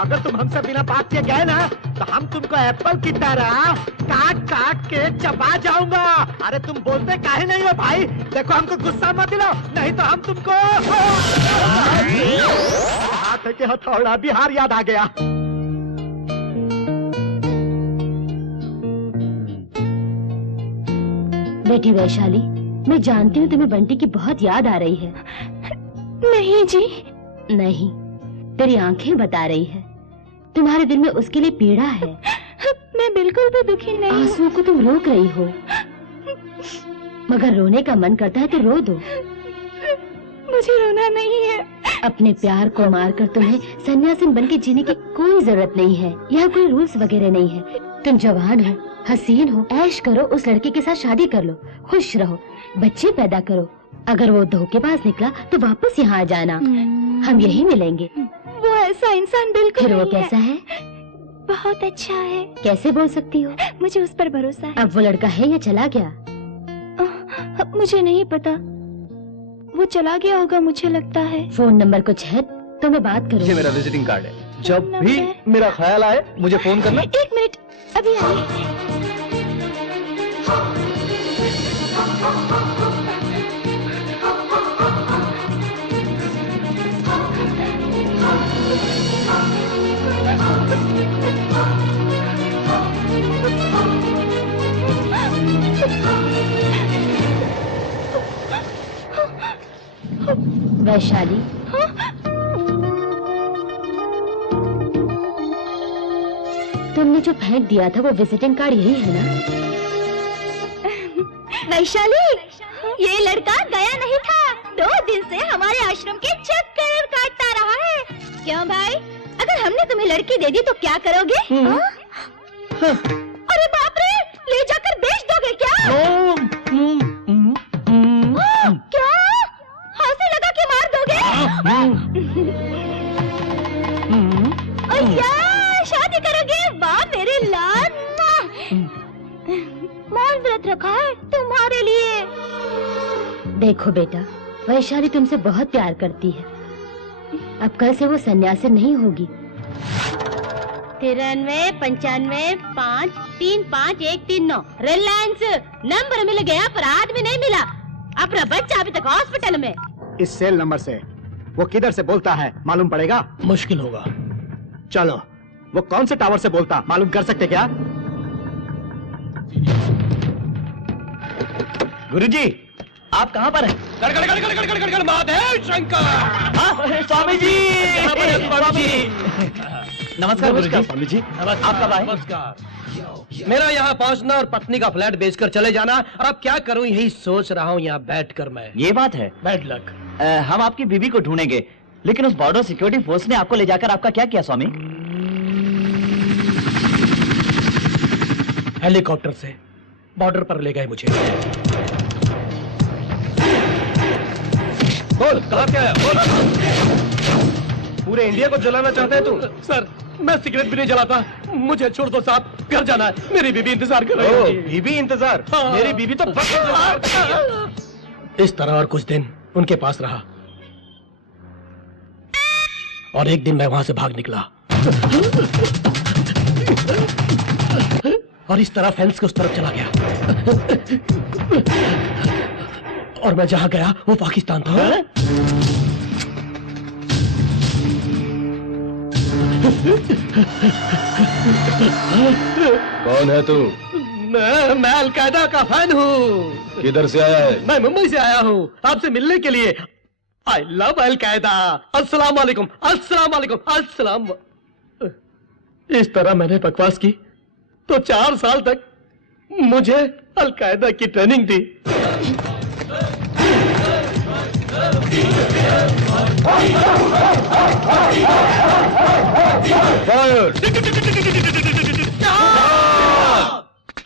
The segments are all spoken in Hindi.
अगर तुम हमसे बिना बात किए गए ना तो हम तुमको एप्पल की तरह काट काट के चबा जाऊंगा। अरे तुम बोलते काहे नहीं हो भाई? देखो हमको गुस्सा मत दिलाओ, नहीं तो हम तुमको हाथ के हथौड़ा बिहार याद आ गया। बेटी वैशाली, मैं जानती हूँ तुम्हें बंटी की बहुत याद आ रही है। नहीं जी। नहीं, तेरी आंखें बता रही है। तुम्हारे दिल में उसके लिए पीड़ा है। मैं बिल्कुल भी दुखी नहीं। आंसुओं को तुम रोक रही हो, मगर रोने का मन करता है तो रो दो। मुझे रोना नहीं है। अपने प्यार को मारकर तुम्हें सन्यासिन बनके जीने की कोई जरूरत नहीं है। यहाँ कोई रूल्स वगैरह नहीं है। तुम जवान हो, हसीन हो, ऐश करो, उस लड़के के साथ शादी कर लो, खुश रहो, बच्चे पैदा करो। अगर वो धोखेबाज निकला तो वापस यहाँ आ जाना, हम यही मिलेंगे। वो ऐसा इंसान बिल्कुल फिर वो नहीं कैसा है? बहुत अच्छा है। कैसे बोल सकती हो? मुझे उस पर भरोसा है। अब वो लड़का है या चला गया? मुझे नहीं पता, वो चला गया होगा मुझे लगता है। फोन नंबर कुछ है तो मैं बात करूँ। ये मेरा विजिटिंग कार्ड है, जब भी मेरा ख्याल आए मुझे फोन करना। एक मिनट, अभी आइए। वैशाली, तुमने जो फेंक दिया था वो विजिटिंग कार्ड यही है ना? वैशाली, ये लड़का गया नहीं था। 2 दिन से हमारे आश्रम के चक्कर काटता रहा है। क्यों भाई, अगर हमने तुम्हें लड़की दे दी तो क्या करोगे? अरे बाप रे, ले जाकर बेच दोगे क्या? क्या फांसी लगा के मार दोगे? यार, शादी करोगे? वाह मेरे लाल, मौन व्रत रखा है तुम्हारे लिए। देखो बेटा, वैशाली तुमसे बहुत प्यार करती है। अब कल से वो सन्यासी नहीं होगी। 93 95 5 3 5 1 3 9 रिलायंस नंबर मिल गया पर आदमी नहीं मिला। अपना बच्चा अभी तक हॉस्पिटल में। इस सेल नंबर से वो किधर से बोलता है मालूम पड़ेगा? मुश्किल होगा। चलो, वो कौन से टावर से बोलता मालूम कर सकते क्या? गुरुजी, आप कहाँ पर हैं? महादेव शंकर। स्वामी जी, स्वामी जी। नमस्कार गुरुजी। स्वामी जी, आप कब आए? नमस्कार। मेरा यहाँ पहुँचना और पत्नी का फ्लैट बेचकर चले जाना, और अब क्या करूँ यही सोच रहा हूँ यहाँ बैठकर मैं। ये बात है। Bad luck. हम आपकी बीवी को ढूंढेंगे, लेकिन उस बॉर्डर सिक्योरिटी फोर्स ने आपको ले जाकर आपका क्या किया स्वामी? हेलीकॉप्टर से बॉर्डर पर ले गए मुझे। बोल, कहाँ क्या है? बोल। पूरे इंडिया को जलाना चाहते है तू? सर, मैं सिगरेट भी नहीं जलाता, मुझे छोड़ दो साहब, घर जाना है। मेरी बीबी इंतजार कर रही है। बीबी इंतजार? हाँ। मेरी बीबी तो बस इंतजार कर रही है। इस तरह और कुछ दिन उनके पास रहा, और एक दिन मैं वहां से भाग निकला और इस तरह फेंस के उस तरफ चला गया, और मैं जहां गया वो पाकिस्तान था। कौन है तू? मैं अलकायदा का फैन हूँ। किधर से आया है? मैं मुंबई से आया हूँ आपसे मिलने के लिए। I love al Qaeda. अस्सलाम वालेकुम, अस्सलाम वालेकुम, अस्सलाम। इस तरह मैंने बकवास की तो 4 साल तक मुझे अलकायदा की ट्रेनिंग दी।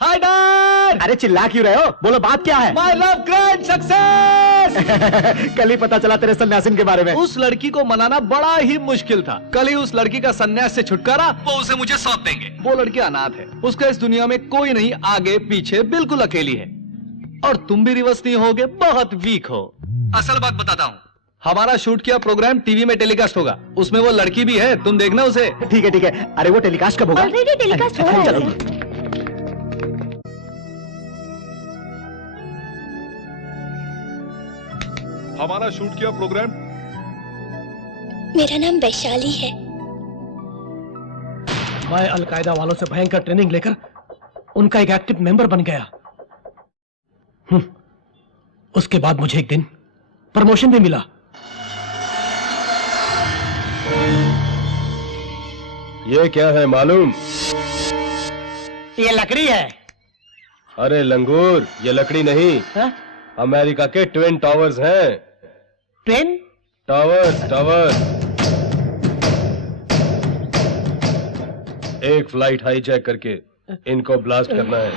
Hi dad! अरे चिल्ला क्यों रहे हो? बोलो बात क्या है? My love grand success. कल ही पता चला तेरे सन्यासिन के बारे में। उस लड़की को मनाना बड़ा ही मुश्किल था। कल ही उस लड़की का सन्यास से छुटकारा वो उसे मुझे सौंप देंगे। वो लड़की अनाथ है, उसका इस दुनिया में कोई नहीं, आगे पीछे बिल्कुल अकेली है। और तुम भी रिवर्स नहीं होगे, बहुत वीक हो। असल बात बताता हूँ, हमारा शूट किया प्रोग्राम टीवी में टेलीकास्ट होगा, उसमें वो लड़की भी है, तुम देखना उसे। ठीक है। अरे वो टेलीकास्ट कब होगा? ऑलरेडी टेलीकास्ट हो रहा है चलो। सर। हमारा शूट किया प्रोग्राम। मेरा नाम वैशाली है। मैं अलकायदा वालों से भयंकर ट्रेनिंग लेकर उनका एक एक्टिव मेंबर बन गया। उसके बाद मुझे एक दिन प्रमोशन भी मिला। ये क्या है मालूम? ये लकड़ी है। अरे लंगूर, ये लकड़ी नहीं, अमेरिका के ट्विन टावर्स हैं। ट्रेन? टावर्स। एक फ्लाइट हाईजैक करके इनको ब्लास्ट करना है।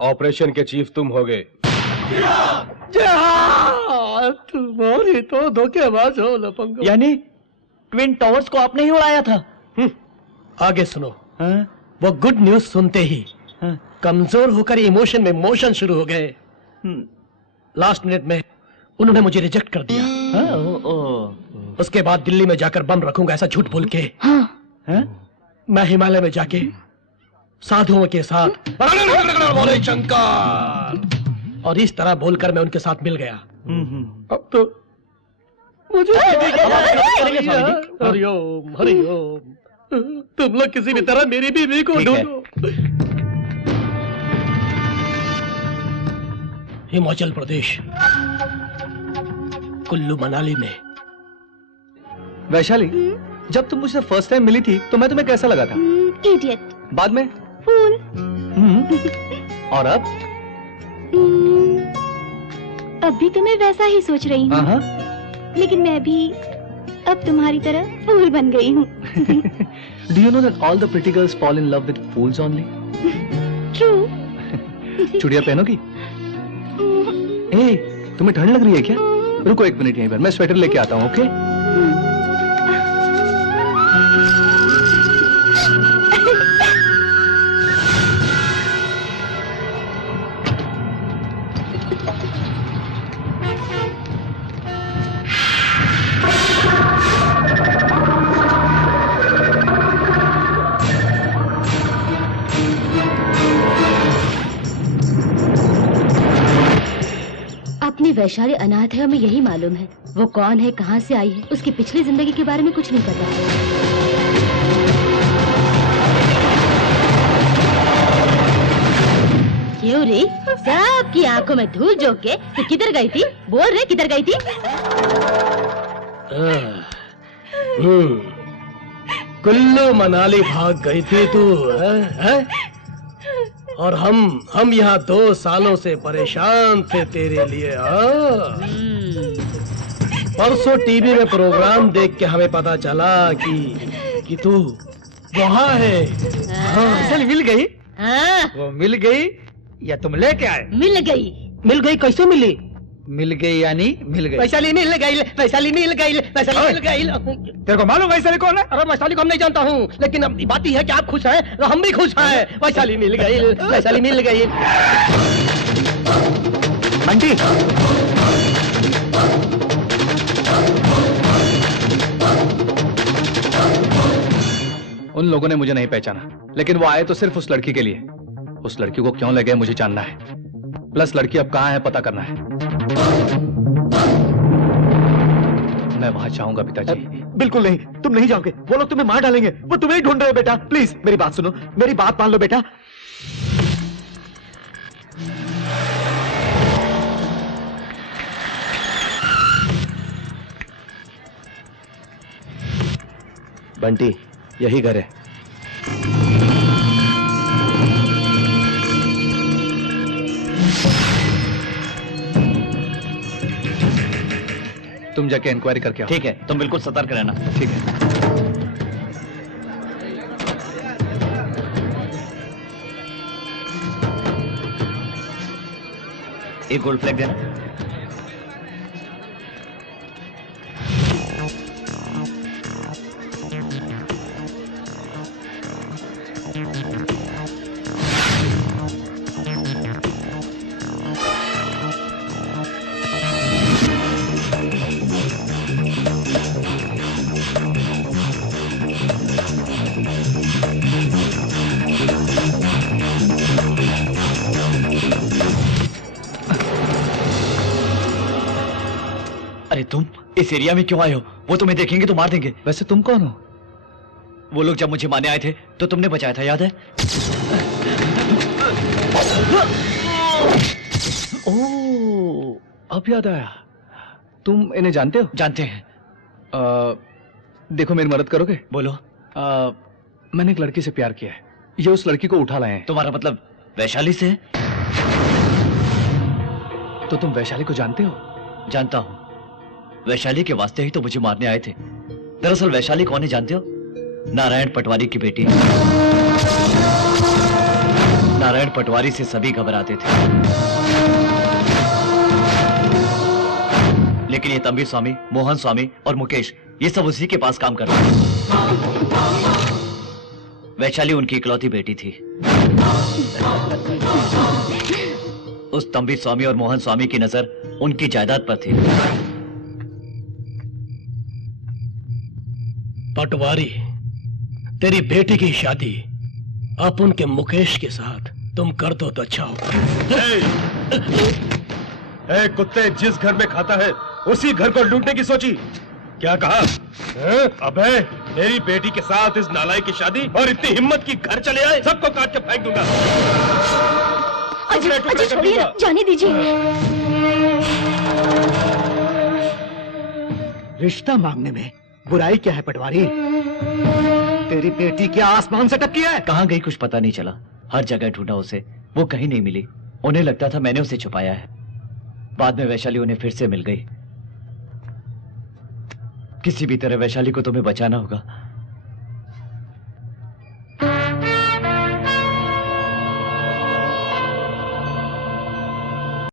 ऑपरेशन के चीफ तुम होगे। तुम्हारी तो धोखेबाज हो लफंगो। यानी ट्विन टावर्स को आपने ही उड़ाया था? आगे सुनो। वो गुड न्यूज सुनते ही कमजोर होकर इमोशन में मोशन शुरू हो गए। लास्ट मिनट में उन्होंने मुझे रिजेक्ट कर दिया। उसके बाद दिल्ली में जाकर बम रखूंगा ऐसा झूठ बोल के मैं हिमालय में जाके साधुओं के साथ बोले शंकर, और इस तरह बोलकर मैं उनके साथ मिल गया। अब तो मुझे हरिओम हरिओम। तुम लोग किसी भी तरह मेरी बीवी को ढूंढो। हिमाचल प्रदेश, कुल्लू मनाली में। वैशाली, जब तुम मुझसे फर्स्ट टाइम मिली थी तो मैं तुम्हें कैसा लगा था? इडियट। बाद में? फूल। और अब? अब भी तुम्हें वैसा ही सोच रही हूँ, लेकिन मैं भी अब तुम्हारी तरह फूल बन गई हूँ। Do you know that all the pretty girls fall in love with fools only? True. चूड़ियां पहनोगी? ए, तुम्हें ठंड लग रही है क्या? रुको एक मिनट यहीं पर, मैं स्वेटर लेके आता हूँ, ओके? अपनी वैशाली अनाथ है, हमें यही मालूम है। वो कौन है, कहाँ से आई है, उसकी पिछली जिंदगी के बारे में कुछ नहीं पता। क्यों रे? सबकी आंखों में धूल झोंक के तू किधर गई थी? बोल रे, किधर गई थी? कुल्लू मनाली भाग गई थी तू, है? और हम यहाँ 2 सालों से परेशान थे तेरे लिए। परसों टीवी में प्रोग्राम देख के हमें पता चला कि तू वहाँ है। चल मिल गई? हाँ, वो मिल गई या तुम लेके आए? मिल गई। मिल गई? कैसे मिली? मिल गई यानी मिल गई। वैशाली मिल गई, वैशाली मिल गई, वैशाली मिल गई। तेरे को मालूम वैशाली कौन है? अरे वैशाली को हम नहीं जानता हूँ, लेकिन अब बात ही है कि आप खुश हैं और हम भी खुश हैं। वैशाली मिल गई, वैशाली मिल गई। आंटी, उन लोगों ने मुझे नहीं पहचाना, लेकिन वो आए तो सिर्फ उस लड़की के लिए। उस लड़की को क्यों ले गए मुझे जानना है, प्लस लड़की अब कहाँ है पता करना है। मैं वहां जाऊंगा पिताजी। बिल्कुल नहीं, तुम नहीं जाओगे। वो लोग तुम्हें मार डालेंगे। वो तुम्हें ही ढूंढ रहे हैं बेटा। प्लीज मेरी बात सुनो, मेरी बात मान लो बेटा। बंटी, यही घर है। तुम जाके इंक्वायरी करके आओ। ठीक है, तुम बिल्कुल सतर्क रहना। ठीक है। एक गोल्ड फ्लैग देना। अरे तुम इस एरिया में क्यों आए हो? वो तुम्हें देखेंगे तो मार देंगे। वैसे तुम कौन हो? वो लोग जब मुझे मारने आए थे तो तुमने बचाया था, याद है? ओह, अब याद आया। तुम इन्हें जानते हो? जानते हैं। देखो मेरी मदद करोगे? बोलो। मैंने एक लड़की से प्यार किया है, ये उस लड़की को उठा लाए हैं। तुम्हारा मतलब वैशाली से? तो तुम वैशाली को जानते हो? जानता हूँ, वैशाली के वास्ते ही तो मुझे मारने आए थे। दरअसल वैशाली कौन है जानते हो? नारायण पटवारी की बेटी। नारायण पटवारी से सभी घबराते थे, लेकिन ये तंबी स्वामी, मोहन स्वामी और मुकेश, ये सब उसी के पास काम कर रहे हैं। वैशाली उनकी इकलौती बेटी थी। उस तंबी स्वामी और मोहन स्वामी की नजर उनकी जायदाद पर थी। पटवारी, तेरी बेटी की शादी आप उनके मुकेश के साथ तुम कर दो तो अच्छा होगा। कुत्ते, जिस घर में खाता है उसी घर को लूटने की सोची। क्या कहा? अबे, मेरी बेटी के साथ इस नालायक की शादी, और इतनी हिम्मत की घर चले आए, सबको काट के फेंक दूंगा। अजय छोड़िए ना, जाने दीजिए। रिश्ता मांगने में बुराई क्या है पटवारी? तेरी बेटी क्या आसमान से टपकी है? कहाँ गई कुछ पता नहीं चला। हर जगह ढूंढा उसे, वो कहीं नहीं मिली। उन्हें लगता था मैंने उसे छुपाया है। बाद में वैशाली उन्हें फिर से मिल गई। किसी भी तरह वैशाली को तुम्हें बचाना होगा।